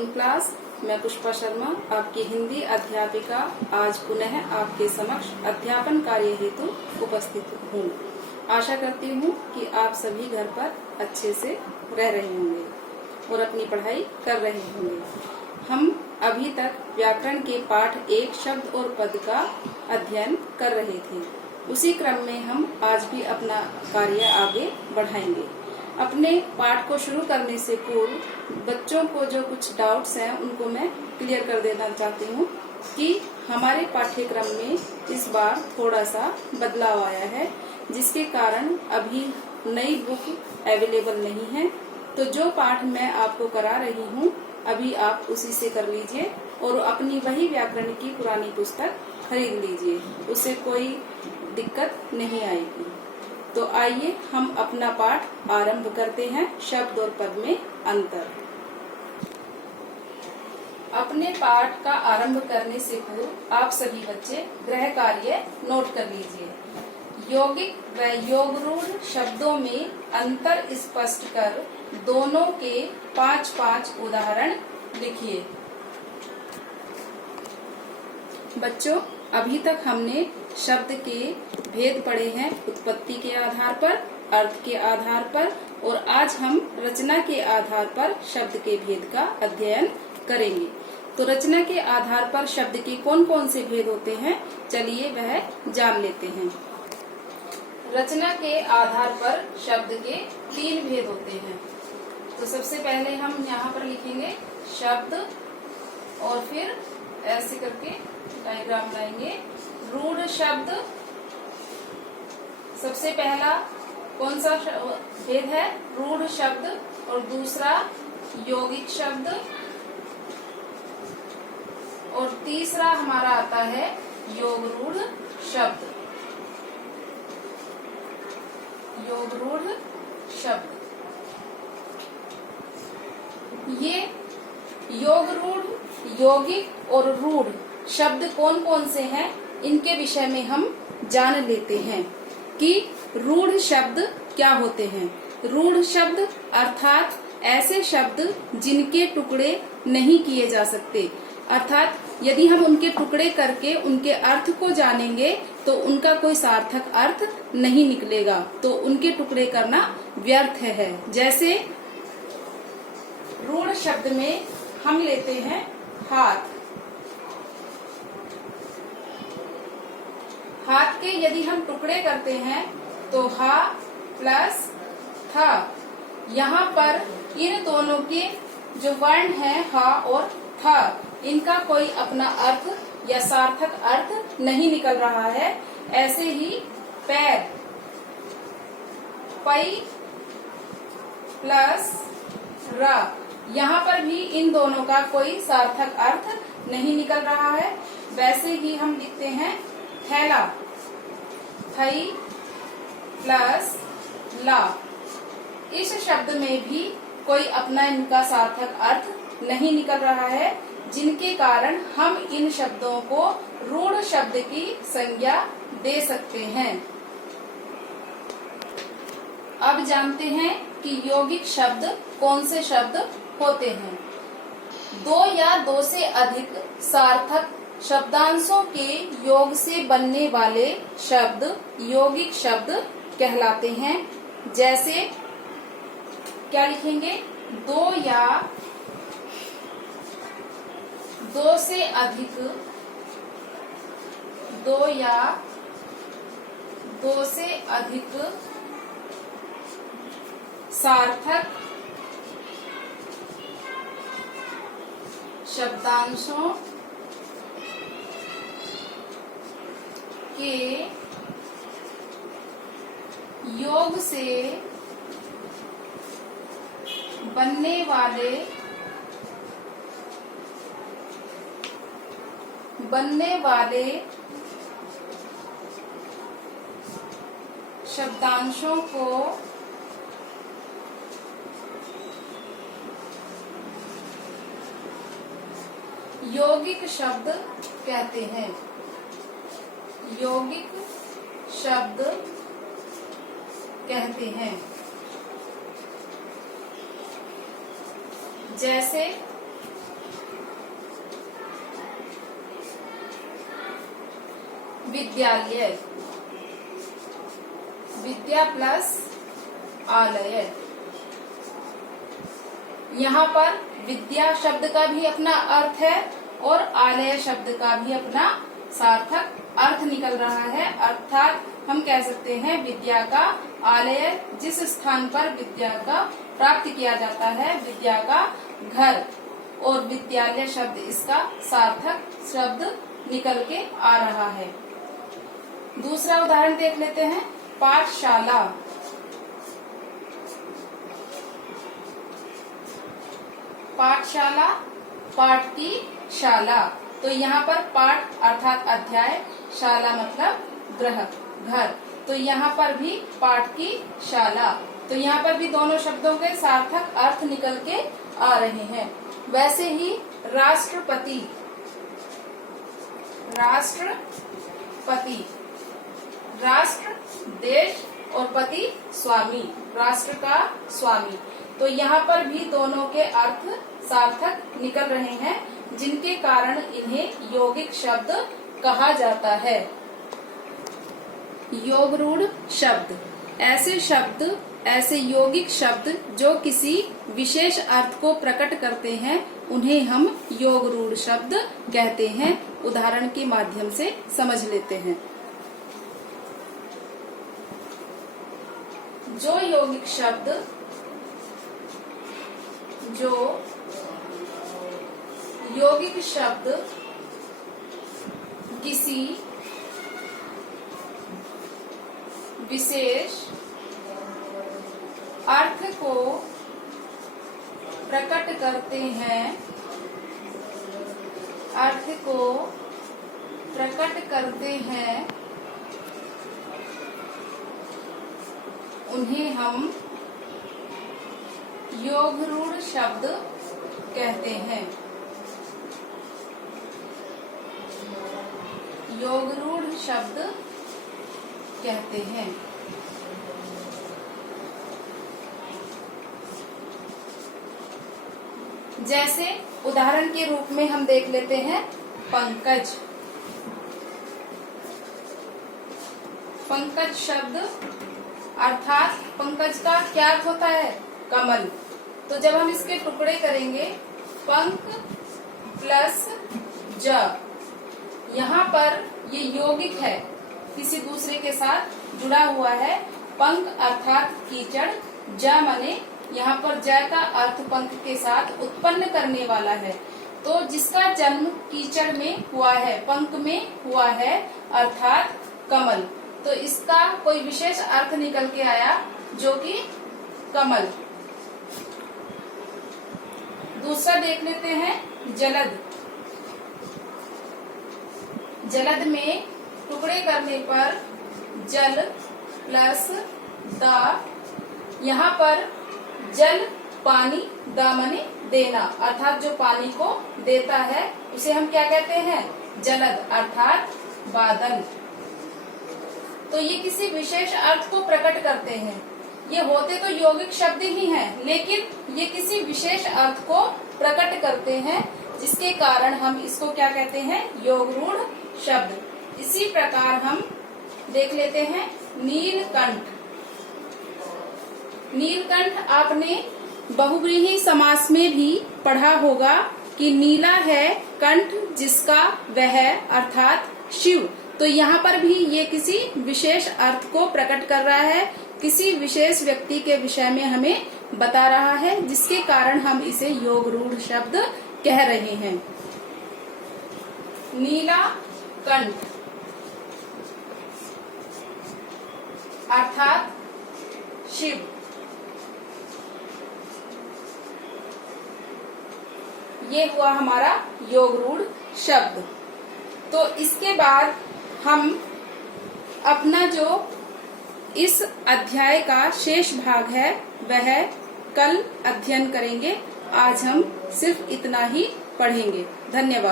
Morning class. मैं पुष्पा शर्मा, आपकी हिंदी अध्यापिका, आज पुनः आपके समक्ष अध्यापन कार्य हेतु उपस्थित हूँ। आशा करती हूँ कि आप सभी घर पर अच्छे से रह रहे होंगे और अपनी पढ़ाई कर रहे होंगे। हम अभी तक व्याकरण के पाठ 1 शब्द और पद का अध्ययन कर रहे थे। उसी क्रम में हम आज भी अपना कार्य आगे बढ़ाएंगे। अपने पाठ को शुरू करने से पूर्व बच्चों को जो कुछ डाउट्स हैं उनको मैं क्लियर कर देना चाहती हूँ कि हमारे पाठ्यक्रम में इस बार थोड़ा सा बदलाव आया है, जिसके कारण अभी नई बुक अवेलेबल नहीं है। तो जो पाठ मैं आपको करा रही हूँ अभी आप उसी से कर लीजिए और अपनी वही व्याकरण की पुरानी पुस्तक खरीद लीजिए, उससे कोई दिक्कत नहीं आएगी। तो आइए हम अपना पाठ आरंभ करते हैं। शब्द और पद में अंतर। अपने पाठ का आरंभ करने से पूर्व आप सभी बच्चे गृह कार्य नोट कर लीजिए। यौगिक व योगरूढ़ शब्दों में अंतर स्पष्ट कर दोनों के 5-5 उदाहरण लिखिए। बच्चों, अभी तक हमने शब्द के भेद पढ़े हैं, उत्पत्ति के आधार पर, अर्थ के आधार पर, और आज हम रचना के आधार पर शब्द के भेद का अध्ययन करेंगे। तो रचना के आधार पर शब्द के कौन कौन से भेद होते हैं, चलिए वह जान लेते हैं। रचना के आधार पर शब्द के 3 भेद होते हैं। तो सबसे पहले हम यहाँ पर लिखेंगे शब्द और फिर ऐसे करके डायग्राम लाएंगे। रूढ़ शब्द सबसे पहला कौन सा भेद है? रूढ़ शब्द। और दूसरा यौगिक शब्द। और तीसरा हमारा आता है योगरूढ़ शब्द। योगरूढ़ शब्द। ये योगरूढ़, यौगिक और रूढ़ शब्द कौन कौन से हैं, इनके विषय में हम जान लेते हैं कि रूढ़ शब्द क्या होते हैं। रूढ़ शब्द अर्थात ऐसे शब्द जिनके टुकड़े नहीं किए जा सकते, अर्थात यदि हम उनके टुकड़े करके उनके अर्थ को जानेंगे तो उनका कोई सार्थक अर्थ नहीं निकलेगा, तो उनके टुकड़े करना व्यर्थ है। जैसे रूढ़ शब्द में हम लेते हैं हाथ। हाथ के यदि हम टुकड़े करते हैं तो हा प्लस था। यहाँ पर इन दोनों के जो वर्ण हैं हा और था, इनका कोई अपना अर्थ या सार्थक अर्थ नहीं निकल रहा है। ऐसे ही पैर, पई प्लस रा, यहाँ पर भी इन दोनों का कोई सार्थक अर्थ नहीं निकल रहा है। वैसे ही हम लिखते हैं थैला, थई प्लस ला। इस शब्द में भी कोई अपना इनका सार्थक अर्थ नहीं निकल रहा है, जिनके कारण हम इन शब्दों को रूढ़ शब्द की संज्ञा दे सकते हैं। अब जानते हैं कि यौगिक शब्द कौन से शब्द होते हैं। 2 या 2 से अधिक सार्थक शब्दांशों के योग से बनने वाले शब्द यौगिक शब्द कहलाते हैं। जैसे क्या लिखेंगे? 2 या 2 से अधिक, 2 या 2 से अधिक सार्थक शब्दांशों के योग से बनने वाले शब्दांशों को यौगिक शब्द कहते हैं। यौगिक शब्द कहते हैं। जैसे विद्यालय, विद्या प्लस आलय। यहाँ पर विद्या शब्द का भी अपना अर्थ है और आलय शब्द का भी अपना सार्थक अर्थ निकल रहा है। अर्थात हम कह सकते हैं विद्या का आलय जिस स्थान पर विद्या का प्राप्त किया जाता है, विद्या का घर, और विद्यालय शब्द इसका सार्थक शब्द निकल के आ रहा है। दूसरा उदाहरण देख लेते हैं, पाठशाला। पाठशाला, पाठ की शाला, तो यहाँ पर पाठ अर्थात अध्याय, शाला मतलब गृह, घर, तो यहाँ पर भी पाठ की शाला, तो यहाँ पर भी दोनों शब्दों के सार्थक अर्थ निकल के आ रहे हैं। वैसे ही राष्ट्रपति, राष्ट्रपति, राष्ट्र देश और पति स्वामी, राष्ट्र का स्वामी, तो यहाँ पर भी दोनों के अर्थ सार्थक निकल रहे हैं, जिनके कारण इन्हें यौगिक शब्द कहा जाता है। योगरूढ़ शब्द, ऐसे यौगिक शब्द जो किसी विशेष अर्थ को प्रकट करते हैं, उन्हें हम योगरूढ़ शब्द कहते हैं। उदाहरण के माध्यम से समझ लेते हैं। जो यौगिक शब्द किसी विशेष अर्थ को प्रकट करते हैं, उन्हें हम योगरूढ़ शब्द कहते हैं। योगरूढ़ शब्द कहते हैं। जैसे उदाहरण के रूप में हम देख लेते हैं पंकज। पंकज शब्द अर्थात पंकज का क्या अर्थ होता है? कमल। तो जब हम इसके टुकड़े करेंगे, पंक प्लस ज, यहाँ पर ये यौगिक है, किसी दूसरे के साथ जुड़ा हुआ है। पंक अर्थात कीचड़, ज माने यहाँ पर ज का अर्थ पंख के साथ उत्पन्न करने वाला है। तो जिसका जन्म कीचड़ में हुआ है, पंख में हुआ है, अर्थात कमल, तो इसका कोई विशेष अर्थ निकल के आया जो कि कमल। दूसरा देख लेते हैं जलद। जलद में टुकड़े करने पर जल प्लस द, यहाँ पर जल पानी, द माने देना, अर्थात जो पानी को देता है उसे हम क्या कहते हैं? जलद अर्थात बादल। तो ये किसी विशेष अर्थ को प्रकट करते हैं। ये होते तो यौगिक शब्द ही हैं, लेकिन ये किसी विशेष अर्थ को प्रकट करते हैं, जिसके कारण हम इसको क्या कहते हैं? योगरूढ़ शब्द। इसी प्रकार हम देख लेते हैं नीलकंठ। नीलकंठ आपने बहुव्रीहि समास में भी पढ़ा होगा कि नीला है कंठ जिसका वह अर्थात शिव। तो यहाँ पर भी ये किसी विशेष अर्थ को प्रकट कर रहा है, किसी विशेष व्यक्ति के विषय में hमें बता रहा है, जिसके कारण हम इसे योगरूढ़ शब्द कह रहे हैं। नीला कंठ अर्थात शिव। ये हुआ हमारा योगरूढ़ शब्द। तो इसके बाद हम अपना जो इस अध्याय का शेष भाग है वह कल अध्ययन करेंगे। आज हम सिर्फ इतना ही पढ़ेंगे। धन्यवाद।